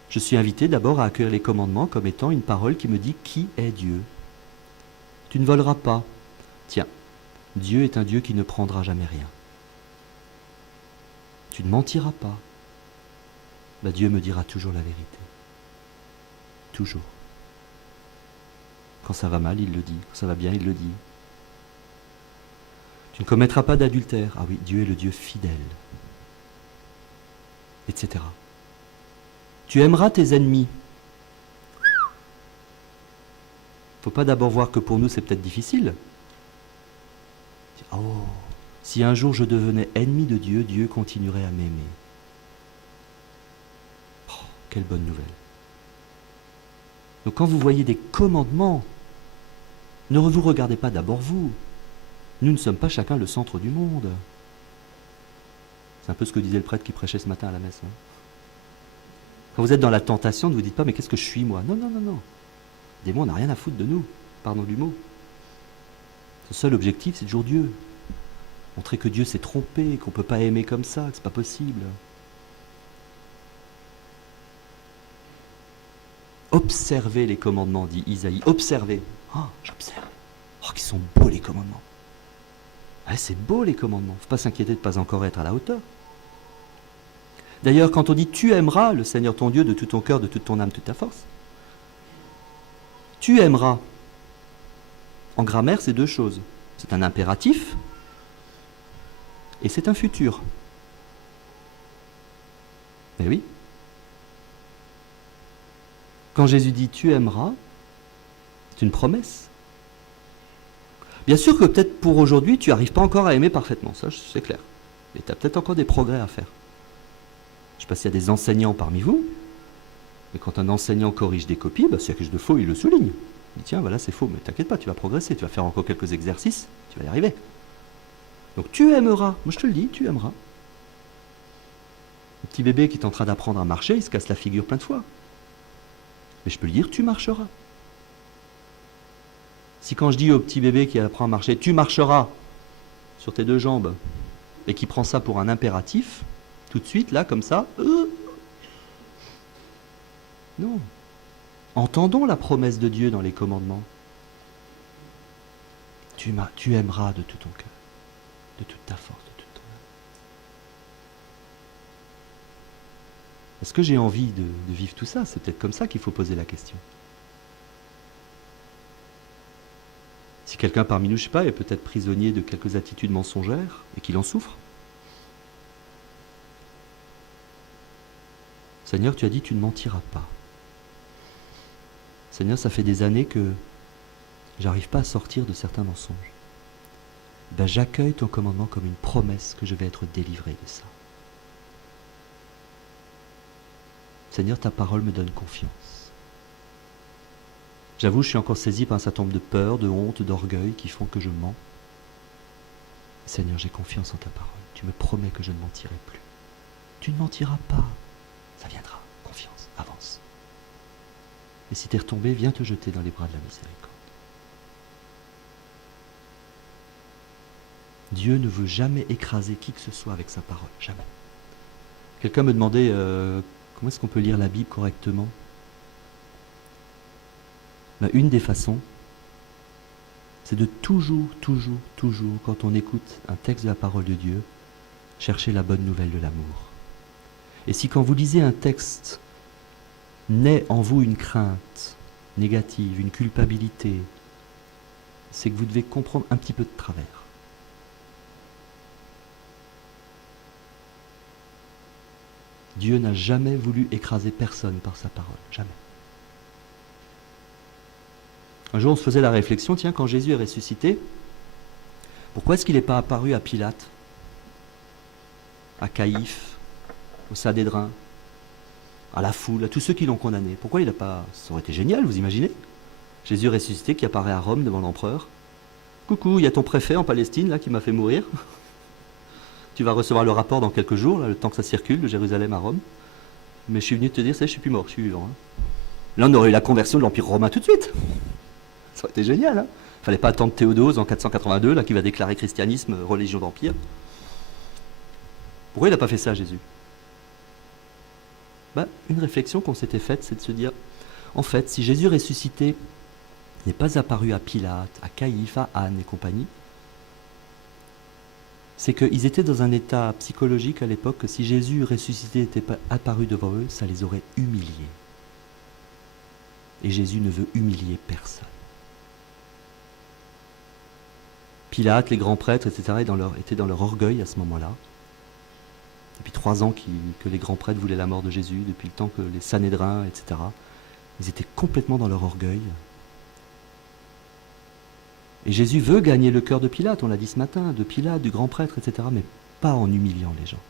Je suis invité d'abord à accueillir les commandements comme étant une parole qui me dit qui est Dieu. Tu ne voleras pas. Tiens, Dieu est un Dieu qui ne prendra jamais rien. Tu ne mentiras pas. Ben, Dieu me dira toujours la vérité. Toujours. Quand ça va mal, il le dit. Quand ça va bien, il le dit. Tu ne commettras pas d'adultère. Ah oui, Dieu est le Dieu fidèle. Etc. Tu aimeras tes ennemis. Il ne faut pas d'abord voir que pour nous c'est peut-être difficile. Oh, si un jour je devenais ennemi de Dieu, Dieu continuerait à m'aimer. Oh, quelle bonne nouvelle. Donc quand vous voyez des commandements, ne vous regardez pas d'abord vous. Nous ne sommes pas chacun le centre du monde. C'est un peu ce que disait le prêtre qui prêchait ce matin à la messe. Hein. Quand vous êtes dans la tentation, ne vous dites pas, mais qu'est-ce que je suis moi? Non, non, non, non. Des mots, on n'a rien à foutre de nous. Pardon du mot. Son seul objectif, c'est toujours Dieu. Montrer que Dieu s'est trompé, qu'on ne peut pas aimer comme ça, que ce n'est pas possible. Observez les commandements, dit Isaïe. Observez. Oh, j'observe. Oh, qu'ils sont beaux les commandements. Ouais, c'est beau les commandements. Il ne faut pas s'inquiéter de ne pas encore être à la hauteur. D'ailleurs, quand on dit tu aimeras le Seigneur ton Dieu de tout ton cœur, de toute ton âme, de toute ta force, tu aimeras. En grammaire, c'est deux choses. C'est un impératif et c'est un futur. Eh oui. Quand Jésus dit tu aimeras, c'est une promesse. Bien sûr que peut-être pour aujourd'hui, tu n'arrives pas encore à aimer parfaitement, ça c'est clair. Mais tu as peut-être encore des progrès à faire. Je ne sais pas s'il y a des enseignants parmi vous, Et quand un enseignant corrige des copies, s'il y a quelque chose de faux, il le souligne. Il dit tiens, voilà, c'est faux, mais t'inquiète pas, tu vas progresser, tu vas faire encore quelques exercices, tu vas y arriver. Donc tu aimeras, moi je te le dis, tu aimeras. Le petit bébé qui est en train d'apprendre à marcher, il se casse la figure plein de fois. Mais je peux lui dire, tu marcheras. Si quand je dis au petit bébé qui apprend à marcher, tu marcheras sur tes deux jambes, et qui prend ça pour un impératif, tout de suite, là, comme ça, non. Entendons la promesse de Dieu dans les commandements. Tu aimeras de tout ton cœur, de toute ta force, de toute ton âme. Est-ce que j'ai envie de vivre tout ça? C'est peut-être comme ça qu'il faut poser la question. Si quelqu'un parmi nous, je ne sais pas, est peut-être prisonnier de quelques attitudes mensongères et qu'il en souffre. Seigneur, tu as dit, tu ne mentiras pas. Seigneur, ça fait des années que j'arrive pas à sortir de certains mensonges. J'accueille ton commandement comme une promesse que je vais être délivré de ça. Seigneur, ta parole me donne confiance. J'avoue, je suis encore saisi par un certain nombre de peurs, de honte, d'orgueil qui font que je mens. Seigneur, j'ai confiance en ta parole. Tu me promets que je ne mentirai plus. Tu ne mentiras pas. Ça viendra. Confiance. Avance. Et si tu es retombé, viens te jeter dans les bras de la miséricorde. Dieu ne veut jamais écraser qui que ce soit avec sa parole. Jamais. Quelqu'un me demandait comment est-ce qu'on peut lire la Bible correctement. Une des façons, c'est de toujours, quand on écoute un texte de la parole de Dieu, chercher la bonne nouvelle de l'amour. Et si quand vous lisez un texte, naît en vous une crainte négative, une culpabilité, c'est que vous devez comprendre un petit peu de travers. Dieu n'a jamais voulu écraser personne par sa parole, jamais. Un jour, on se faisait la réflexion, tiens, quand Jésus est ressuscité, pourquoi est-ce qu'il n'est pas apparu à Pilate, à Caïphe, au Sanhédrin, à la foule, à tous ceux qui l'ont condamné? Pourquoi il n'a pas... Ça aurait été génial, vous imaginez? Jésus ressuscité qui apparaît à Rome devant l'empereur. Coucou, il y a ton préfet en Palestine, là, qui m'a fait mourir. Tu vas recevoir le rapport dans quelques jours, là, le temps que ça circule, de Jérusalem à Rome. Mais je suis venu te dire, je suis plus mort, je suis vivant. Là, on aurait eu la conversion de l'Empire romain tout de suite. Ça aurait été génial, hein. Fallait pas attendre Théodose en 482, là, qui va déclarer christianisme, religion d'empire. Pourquoi il n'a pas fait ça, Jésus? Une réflexion qu'on s'était faite, c'est de se dire, en fait, si Jésus ressuscité n'est pas apparu à Pilate, à Caïphe, à Anne et compagnie, c'est qu'ils étaient dans un état psychologique à l'époque que si Jésus ressuscité n'était pas apparu devant eux, ça les aurait humiliés. Et Jésus ne veut humilier personne. Pilate, les grands prêtres, etc., étaient dans leur orgueil à ce moment-là. Depuis 3 ans que les grands prêtres voulaient la mort de Jésus, depuis le temps que les Sanhédrins, etc., ils étaient complètement dans leur orgueil. Et Jésus veut gagner le cœur de Pilate, on l'a dit ce matin, de Pilate, du grand prêtre, etc., mais pas en humiliant les gens.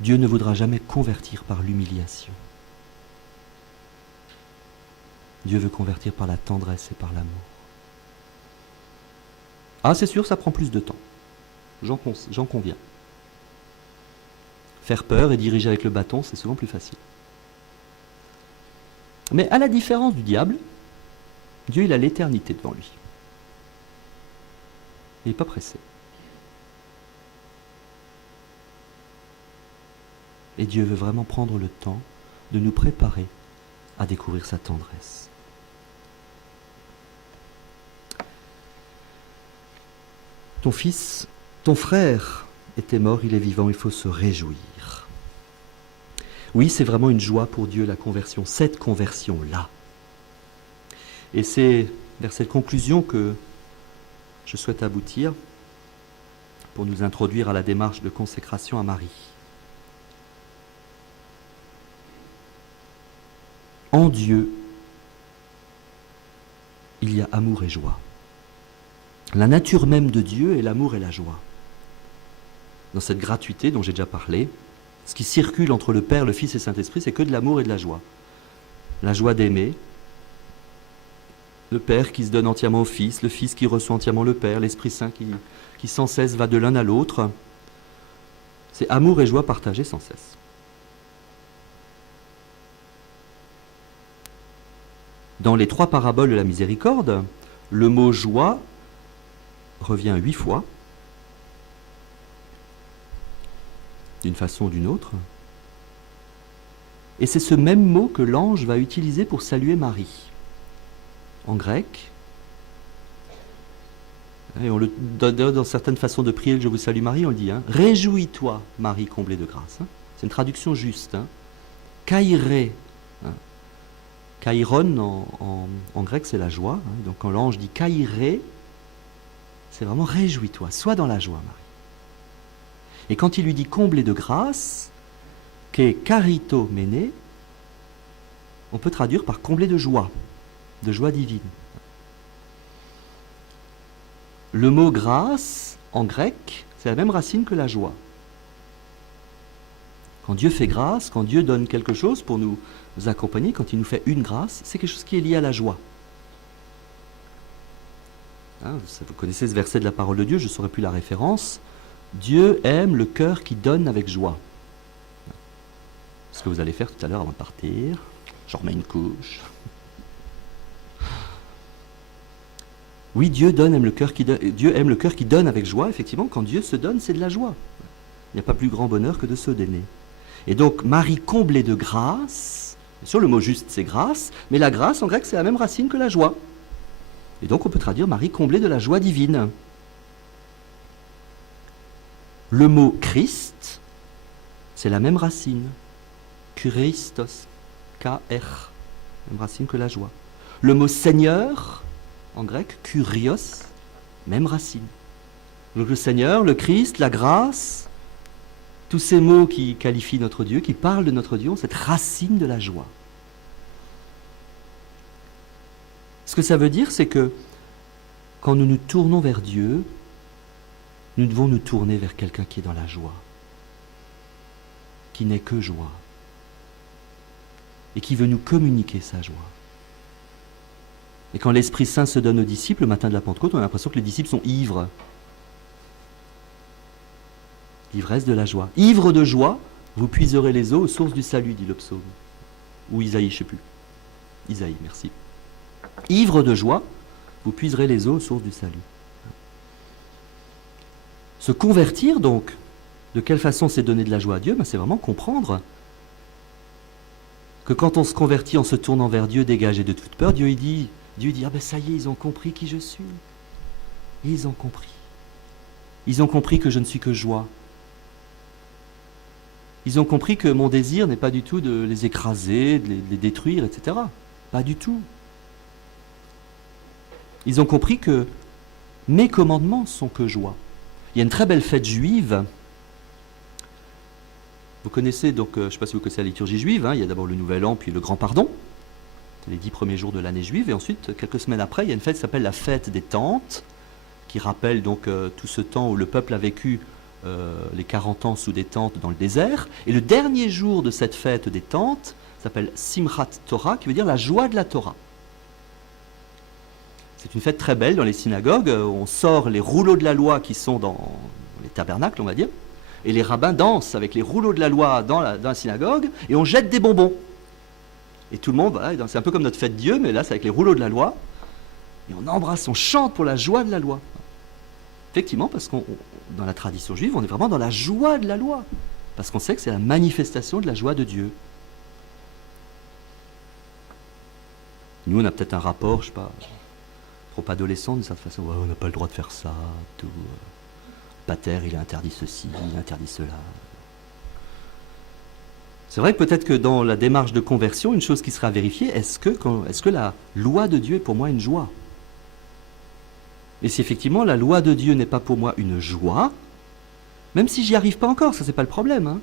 Dieu ne voudra jamais convertir par l'humiliation. Dieu veut convertir par la tendresse et par l'amour. Ah, c'est sûr, ça prend plus de temps. J'en conviens. Faire peur et diriger avec le bâton, c'est souvent plus facile. Mais à la différence du diable, Dieu, il a l'éternité devant lui. Il n'est pas pressé. Et Dieu veut vraiment prendre le temps de nous préparer à découvrir sa tendresse. Ton fils, ton frère était mort, il est vivant, il faut se réjouir. Oui, c'est vraiment une joie pour Dieu, la conversion, cette conversion-là. Et c'est vers cette conclusion que je souhaite aboutir pour nous introduire à la démarche de consécration à Marie. En Dieu, il y a amour et joie. La nature même de Dieu est l'amour et la joie. Dans cette gratuité dont j'ai déjà parlé, Ce qui circule entre le Père, le Fils et le Saint-Esprit, c'est que de l'amour et de la joie. La joie d'aimer, le Père qui se donne entièrement au Fils, le Fils qui reçoit entièrement le Père, l'Esprit Saint qui sans cesse va de l'un à l'autre. C'est amour et joie partagés sans cesse. Dans les 3 paraboles de la miséricorde, le mot joie revient 8 fois, d'une façon ou d'une autre. Et c'est ce même mot que l'ange va utiliser pour saluer Marie. En grec, et on le donne dans certaines façons de prier, je vous salue Marie, on le dit, réjouis-toi Marie comblée de grâce. C'est une traduction juste. Kairé, kairon en grec c'est la joie, donc quand l'ange dit kairé, c'est vraiment réjouis-toi, sois dans la joie Marie. Et quand il lui dit comblée de grâce, que karito méné, on peut traduire par comblée de joie divine. Le mot grâce, en grec, c'est la même racine que la joie. Quand Dieu fait grâce, quand Dieu donne quelque chose pour nous accompagner, quand il nous fait une grâce, c'est quelque chose qui est lié à la joie. Vous connaissez ce verset de la parole de Dieu, je ne saurais plus la référence. Dieu aime le cœur qui donne avec joie. Ce que vous allez faire tout à l'heure avant de partir, je remets une couche. Oui, Dieu aime le cœur qui donne avec joie. Effectivement, quand Dieu se donne, c'est de la joie. Il n'y a pas plus grand bonheur que de se donner. Et donc, Marie comblée de grâce, bien sûr le mot juste c'est grâce, mais la grâce en grec c'est la même racine que la joie. Et donc on peut traduire Marie comblée de la joie divine. Le mot Christ, c'est la même racine. Kyristos, K-R, même racine que la joie. Le mot Seigneur, en grec, Kyrios, même racine. Donc le Seigneur, le Christ, la grâce, tous ces mots qui qualifient notre Dieu, qui parlent de notre Dieu, ont cette racine de la joie. Ce que ça veut dire, c'est que quand nous nous tournons vers Dieu, nous devons nous tourner vers quelqu'un qui est dans la joie, qui n'est que joie, et qui veut nous communiquer sa joie. Et quand l'Esprit Saint se donne aux disciples, le matin de la Pentecôte, on a l'impression que les disciples sont ivres. L'ivresse de la joie. Ivre de joie, vous puiserez les eaux aux sources du salut, dit le psaume. Ou Isaïe, je ne sais plus. Isaïe, merci. Ivre de joie, vous puiserez les eaux aux sources du salut. Se convertir donc, de quelle façon c'est donner de la joie à Dieu? C'est vraiment comprendre que quand on se convertit en se tournant vers Dieu, dégagé de toute peur, Dieu dit, ah ben ça y est, ils ont compris qui je suis. Ils ont compris. Ils ont compris que je ne suis que joie. Ils ont compris que mon désir n'est pas du tout de les écraser, de les détruire, etc. Pas du tout. Ils ont compris que mes commandements sont que joie. Il y a une très belle fête juive. Vous connaissez donc, je ne sais pas si vous connaissez la liturgie juive, il y a d'abord le Nouvel An, puis le Grand Pardon, les 10 premiers jours de l'année juive, et ensuite, quelques semaines après, il y a une fête qui s'appelle la fête des tentes, qui rappelle donc tout ce temps où le peuple a vécu les 40 ans sous des tentes dans le désert. Et le dernier jour de cette fête des tentes s'appelle Simchat Torah, qui veut dire la joie de la Torah. C'est une fête très belle dans les synagogues. On sort les rouleaux de la loi qui sont dans les tabernacles, on va dire, et les rabbins dansent avec les rouleaux de la loi dans la synagogue, et on jette des bonbons. Et tout le monde, voilà, c'est un peu comme notre fête Dieu, mais là c'est avec les rouleaux de la loi, et on embrasse, on chante pour la joie de la loi. Effectivement, parce qu'on dans la tradition juive, on est vraiment dans la joie de la loi, parce qu'on sait que c'est la manifestation de la joie de Dieu. Nous, on a peut-être un rapport, je ne sais pas, trop adolescent d'une certaine façon. Ouais, on n'a pas le droit de faire ça, tout. Pater, il a interdit ceci, il a interdit cela. C'est vrai que peut-être que dans la démarche de conversion, une chose qui sera vérifiée, est-ce que la loi de Dieu est pour moi une joie? Et si effectivement la loi de Dieu n'est pas pour moi une joie, même si j'y arrive pas encore, ça c'est pas le problème,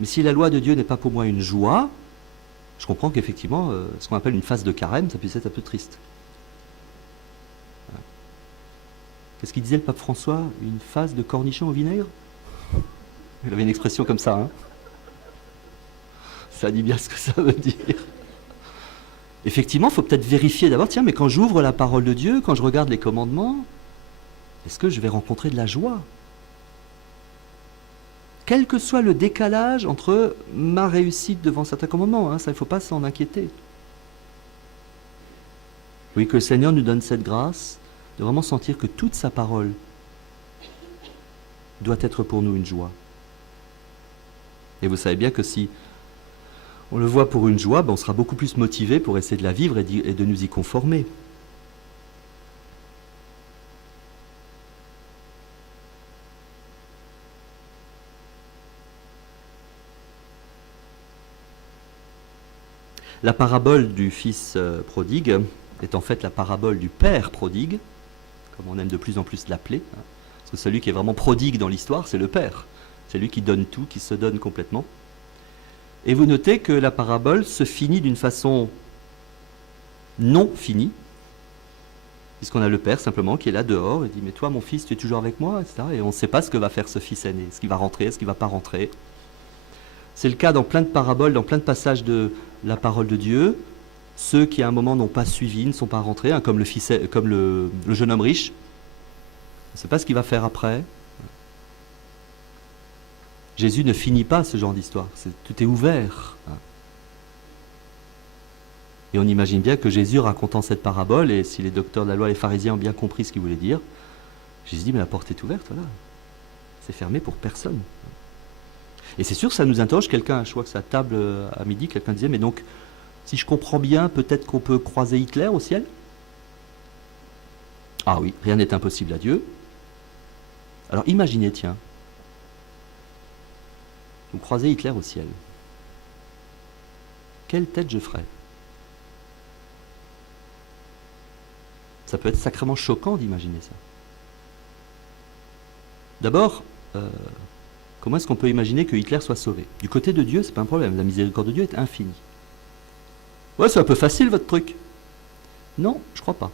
mais si la loi de Dieu n'est pas pour moi une joie, je comprends qu'effectivement, ce qu'on appelle une phase de carême, ça puisse être un peu triste. Qu'est-ce qu'il disait le pape François? Une phase de cornichon au vinaigre? Il avait une expression comme ça. Ça dit bien ce que ça veut dire. Effectivement, il faut peut-être vérifier d'abord, tiens, mais quand j'ouvre la parole de Dieu, quand je regarde les commandements, est-ce que je vais rencontrer de la joie? Quel que soit le décalage entre ma réussite devant certains commandements, hein, ça, il ne faut pas s'en inquiéter. Oui, que le Seigneur nous donne cette grâce de vraiment sentir que toute sa parole doit être pour nous une joie. Et vous savez bien que si on le voit pour une joie, ben on sera beaucoup plus motivé pour essayer de la vivre et de nous y conformer. La parabole du fils prodigue est en fait la parabole du père prodigue, comme on aime de plus en plus l'appeler, hein, parce que celui qui est vraiment prodigue dans l'histoire, c'est le père. C'est lui qui donne tout, qui se donne complètement. Et vous notez que la parabole se finit d'une façon non finie, puisqu'on a le père simplement qui est là dehors et dit « Mais toi, mon fils, tu es toujours avec moi ?» etc. Et on ne sait pas ce que va faire ce fils aîné. Est-ce qu'il va rentrer, est-ce qu'il ne va pas rentrer? C'est le cas dans plein de paraboles, dans plein de passages de la parole de Dieu. Ceux qui à un moment n'ont pas suivi, ne sont pas rentrés, hein, comme le jeune homme riche. On ne sait pas ce qu'il va faire après. Jésus ne finit pas ce genre d'histoire. Tout est ouvert. Et on imagine bien que Jésus, racontant cette parabole, et si les docteurs de la loi, les pharisiens ont bien compris ce qu'il voulait dire, Jésus dit, mais la porte est ouverte, voilà. C'est fermé pour personne. Et c'est sûr, ça nous interroge. Quelqu'un, je crois que c'est à table à midi, quelqu'un disait, mais donc, si je comprends bien, peut-être qu'on peut croiser Hitler au ciel? Ah oui, rien n'est impossible à Dieu. Alors imaginez, tiens, vous croisez Hitler au ciel. Quelle tête je ferais? Ça peut être sacrément choquant d'imaginer ça. D'abord, comment est-ce qu'on peut imaginer que Hitler soit sauvé? Du côté de Dieu, c'est pas un problème. La miséricorde de Dieu est infinie. Ouais, c'est un peu facile votre truc. Non, je crois pas.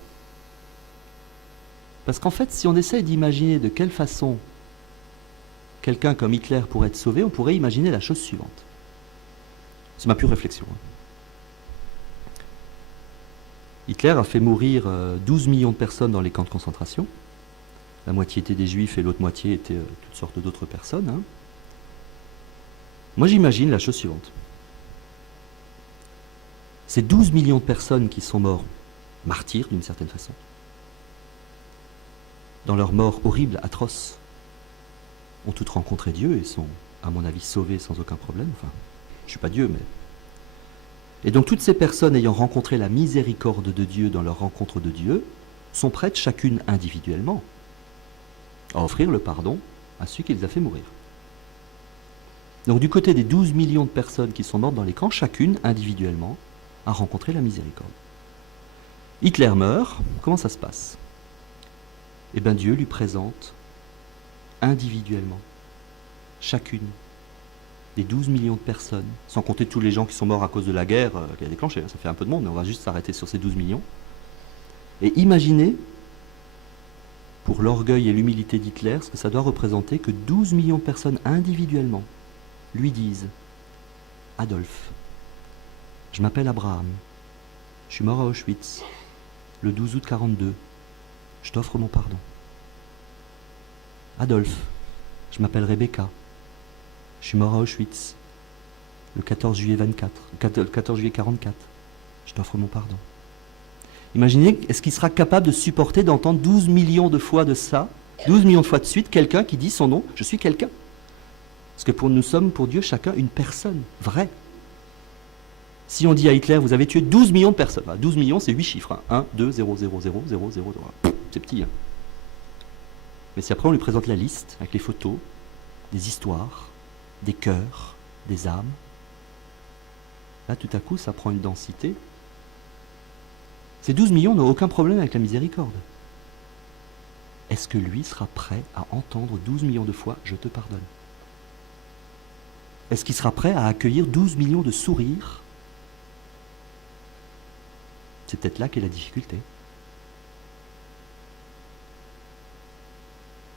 Parce qu'en fait, si on essaye d'imaginer de quelle façon quelqu'un comme Hitler pourrait être sauvé, on pourrait imaginer la chose suivante. C'est ma pure réflexion. Hitler a fait mourir 12 millions de personnes dans les camps de concentration. La moitié étaient des juifs et l'autre moitié étaient toutes sortes d'autres personnes. Hein. Moi, j'imagine la chose suivante. Ces 12 millions de personnes qui sont morts, martyrs d'une certaine façon, dans leur mort horrible, atroce, ont toutes rencontré Dieu et sont, à mon avis, sauvées sans aucun problème. Enfin, je ne suis pas Dieu, mais... Et donc toutes ces personnes ayant rencontré la miséricorde de Dieu dans leur rencontre de Dieu sont prêtes chacune individuellement à offrir le pardon à celui qui les a fait mourir. Donc du côté des 12 millions de personnes qui sont mortes dans les camps, chacune individuellement a rencontré la miséricorde. Hitler meurt, comment ça se passe? Eh bien Dieu lui présente individuellement chacune des 12 millions de personnes, sans compter tous les gens qui sont morts à cause de la guerre qui a déclenché, hein, ça fait un peu de monde, mais on va juste s'arrêter sur ces 12 millions. Et imaginez, pour l'orgueil et l'humilité d'Hitler, ce que ça doit représenter que 12 millions de personnes individuellement lui disent « Adolphe, je m'appelle Abraham, je suis mort à Auschwitz, le 12 août 42, je t'offre mon pardon. Adolphe, je m'appelle Rebecca, je suis mort à Auschwitz, le 14 juillet 44, je t'offre mon pardon. » Imaginez, est-ce qu'il sera capable de supporter d'entendre 12 millions de fois de ça, 12 millions de fois de suite, quelqu'un qui dit son nom, je suis quelqu'un. Parce que nous sommes pour Dieu chacun une personne vraie. Si on dit à Hitler, vous avez tué 12 millions de personnes, 12 millions c'est 8 chiffres, hein. 1, 2, 0, 0, 0, 0, 0, 0. C'est petit. Hein. Mais si après on lui présente la liste, avec les photos, des histoires, des cœurs, des âmes, là tout à coup ça prend une densité. Ces 12 millions n'ont aucun problème avec la miséricorde. Est-ce que lui sera prêt à entendre 12 millions de fois « je te pardonne » ? Est-ce qu'il sera prêt à accueillir 12 millions de sourires ? C'est peut-être là qu'est la difficulté.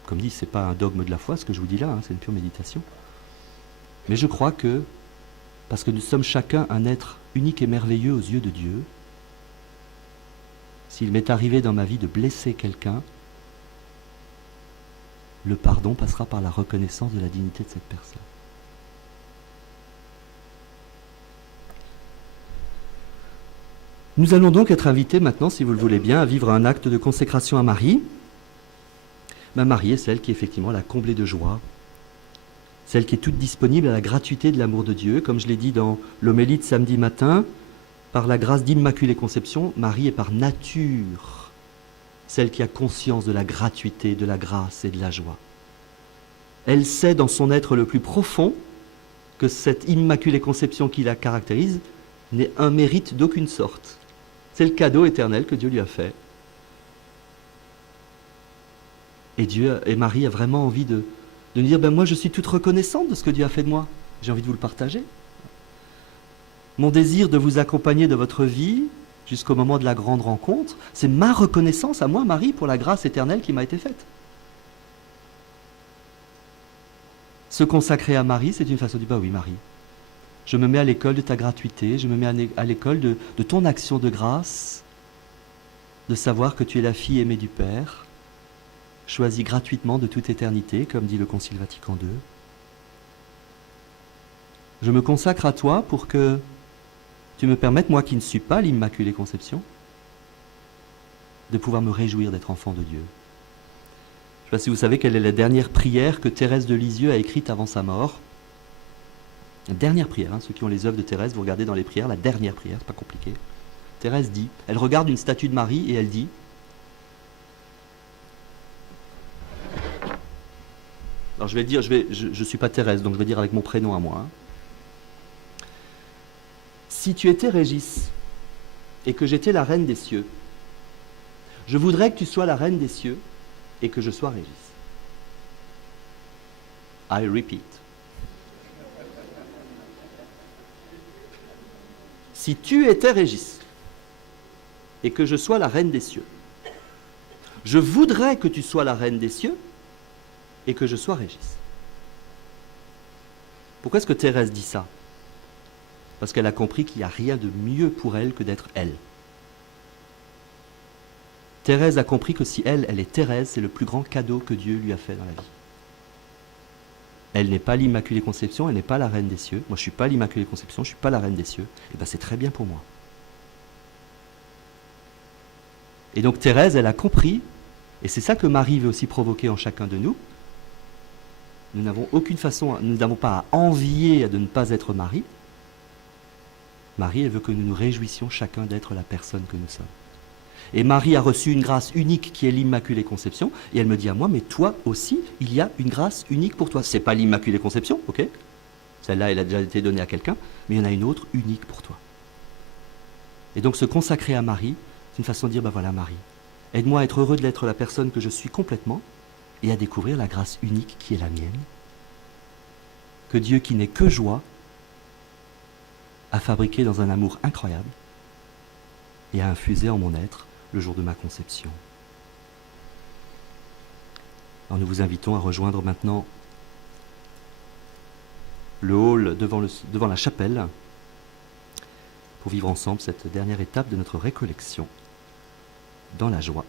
Comme dit, ce n'est pas un dogme de la foi ce que je vous dis là, hein, c'est une pure méditation. Mais je crois que parce que nous sommes chacun un être unique et merveilleux aux yeux de Dieu. S'il m'est arrivé dans ma vie de blesser quelqu'un, le pardon passera par la reconnaissance de la dignité de cette personne. Nous allons donc être invités maintenant, si vous le voulez bien, à vivre un acte de consécration à Marie. Marie est celle qui effectivement l'a comblée de joie, celle qui est toute disponible à la gratuité de l'amour de Dieu. Comme je l'ai dit dans l'homélie de samedi matin, par la grâce d'Immaculée Conception, Marie est par nature celle qui a conscience de la gratuité, de la grâce et de la joie. Elle sait dans son être le plus profond que cette Immaculée Conception qui la caractérise n'est un mérite d'aucune sorte. C'est le cadeau éternel que Dieu lui a fait. Et Marie a vraiment envie de nous dire, moi je suis toute reconnaissante de ce que Dieu a fait de moi. J'ai envie de vous le partager. Mon désir de vous accompagner de votre vie jusqu'au moment de la grande rencontre, c'est ma reconnaissance à moi, Marie, pour la grâce éternelle qui m'a été faite. Se consacrer à Marie, c'est une façon de dire, oui Marie, je me mets à l'école de ta gratuité, je me mets à l'école de ton action de grâce, de savoir que tu es la fille aimée du Père, choisie gratuitement de toute éternité, comme dit le Concile Vatican II. Je me consacre à toi pour que tu me permettes, moi qui ne suis pas l'Immaculée Conception, de pouvoir me réjouir d'être enfant de Dieu. Je ne sais pas si vous savez quelle est la dernière prière que Thérèse de Lisieux a écrite avant sa mort. La dernière prière, ceux qui ont les œuvres de Thérèse, vous regardez dans les prières, la dernière prière, c'est pas compliqué. Thérèse dit, elle regarde une statue de Marie et elle dit, alors je vais dire, je suis pas Thérèse, donc je vais dire avec mon prénom à moi. Si tu étais Régis et que j'étais la reine des cieux, je voudrais que tu sois la reine des cieux et que je sois Régis. I repeat. Si tu étais Régis et que je sois la reine des cieux, je voudrais que tu sois la reine des cieux et que je sois Régis. Pourquoi est-ce que Thérèse dit ça? Parce qu'elle a compris qu'il n'y a rien de mieux pour elle que d'être elle. Thérèse a compris que si elle est Thérèse, c'est le plus grand cadeau que Dieu lui a fait dans la vie. Elle n'est pas l'Immaculée Conception, elle n'est pas la reine des cieux. Moi, je ne suis pas l'Immaculée Conception, je ne suis pas la reine des cieux. Et bien, c'est très bien pour moi. Et donc, Thérèse, elle a compris, et c'est ça que Marie veut aussi provoquer en chacun de nous. Nous n'avons aucune façon, nous n'avons pas à envier de ne pas être Marie. Marie, elle veut que nous nous réjouissions chacun d'être la personne que nous sommes. Et Marie a reçu une grâce unique qui est l'Immaculée Conception, et elle me dit à moi, mais toi aussi, il y a une grâce unique pour toi. Ce n'est pas l'Immaculée Conception, ok? Celle-là, elle a déjà été donnée à quelqu'un, mais il y en a une autre unique pour toi. Et donc se consacrer à Marie, c'est une façon de dire, voilà Marie, aide-moi à être heureux d'être la personne que je suis complètement, et à découvrir la grâce unique qui est la mienne, que Dieu qui n'est que joie, a fabriqué dans un amour incroyable, et a infusé en mon être le jour de ma conception. Alors nous vous invitons à rejoindre maintenant le hall devant la chapelle pour vivre ensemble cette dernière étape de notre récollection dans la joie.